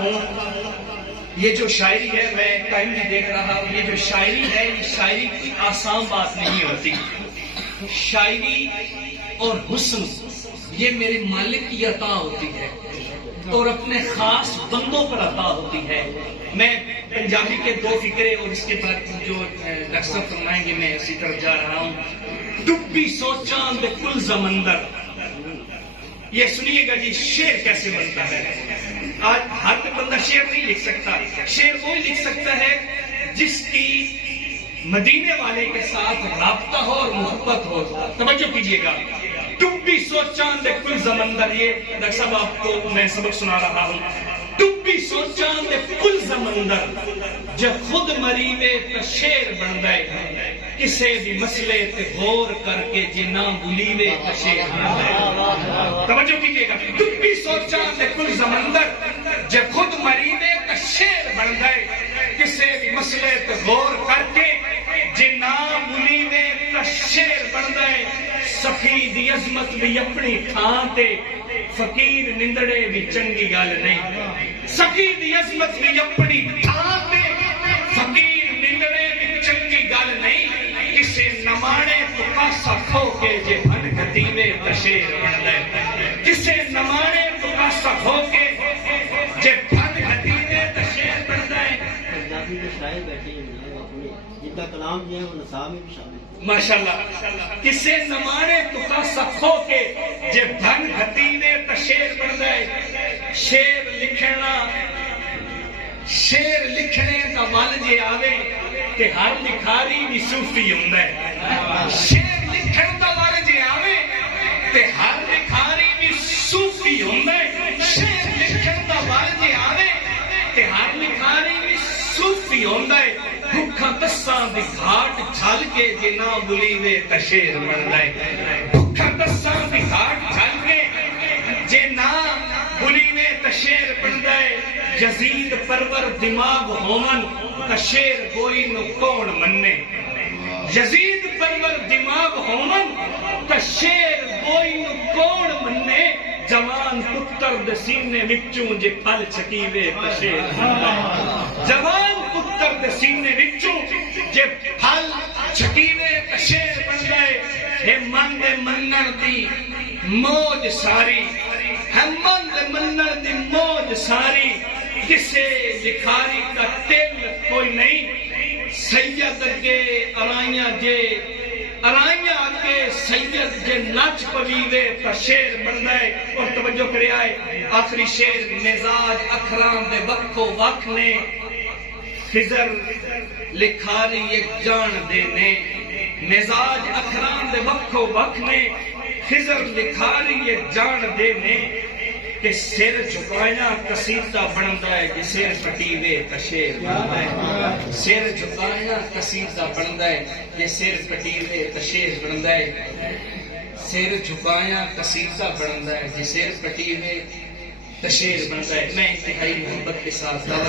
ہوں یہ جو شاعری ہے، میں ٹائم بھی دیکھ رہا ہوں، یہ جو شاعری ہے یہ شاعری کوئی آسان بات نہیں ہوتی. شاعری اور حسن یہ میرے مالک کی عطا ہوتی ہے اور اپنے خاص بندوں پر عطا ہوتی ہے. میں پنجابی کے دو فقرے اور اس کے بعد جو ڈاکٹر فرمائیں گے میں اسی طرف جا رہا ہوں. ڈبی سوچاں دے کل سمندر، یہ سنیے گا جی شعر کیسے بنتا ہے. آج ہر کوئی بندہ شعر نہیں لکھ سکتا. شعر وہی لکھ سکتا ہے جس کی مدینے والے کے ساتھ رابطہ ہو اور محبت ہو. توجہ کیجیے گا. ڈبی سوچاں دے کل سمندر، یہ ڈاکٹر صاحب آپ کو میں سبق سنا رہا ہوں. ڈبی سوچاں دے کل سمندر، جب خود مریوے تو شعر بن گئے. کسے بھی مسئلے تے غور کر کے جے نہ بھولیوے تو شعر بن گئے. توجہ کیجیے گا. ڈبی سوچاں دے کل سمندر، جب خود مریوے تو شعر بن گئے. کسے بھی مسئلے تے غور کر کے جے نہ بھولیوے تو شعر بن گئے. سخی دی عظمت بھی اپنی تھان تے، فقیر نندڑے بھی چنگی گل نہیں. سخی دی عظمت بھی اپنی تھان تے، فقیر نندڑے بھی چنگی گل نہیں. کسے نمانے تو کاسا کھو کے جے بھن گتیوے تو شعر بن گئے. کسے نمانے تو کاسا کھو کے جے بھن گتیوے تو شعر بن گئے. پنجابی کے شاعر بیٹھے ہیں جن کا کلام جو ہے وہ نصاب میں بھی شامل ہے. ماشاءاللہ. کسے نمانے تو کاسا کھو کے جے بھن گتیوے تو شعر بن گئے. شعر لکھنے کا ول جے آوے تے ہر لکھاری بھی صوفی ہوندا ہے. شعر لکھن دا ول جے آوے تے ہر لکھاری بھی صوفی ہوندا ہے. شعر لکھن دا ول جے آوے تے ہر لکھاری بھی صوفی ہوندا ہے. بھکھاں تساں دی گھاٹ جھل کے جے نہ بھولیوے تے شعر بن گئے. بھکھاں تساں دی گھاٹ جھل کے جے نہ بھولیوے تے شعر بن گئے. یزید پرور دماغ ہومن تے شعر کوئی نو کون مننے. یزید پرور دماغ ہومن تے شعر کوئی نو کون مننے. جوان پتر دے سینے وچوں جے پھل چھکیوے تے شعر بن گئے. جوان پتر دے سینے وچوں جے پھل چھکیوے تے شعر بن گئے. ہے من دے منن دی موج ساری، ہے من دے منن دی موج ساری. کسے لکھاری کا دل کوئی نہیں. سید کے ارائیاں جے ارائیاں کے سید جے نچ پویوے تا شعر بن گئے. اور توجہ کرے آئے آخری شعر. مزاج اکھرام دے وکھو وکھ نے، خضر لکھاری ایک جان دے نے. مزاج اکھرام دے وکھو وکھ نے، خضر لکھاری ایک جان دے نے. کہ سر جھکایا قصیدہ بنتا ہے جے سر پٹیوے تا شعر بنتا ہے. سر جھکایا قصیدہ بنتا ہے جے سر پٹیوے تا شعر بنتا ہے. سر جھکایا قصیدہ بنتا ہے جے سر پٹیوے تا شعر بنتا ہے. میں انتہائی محبت کے ساتھ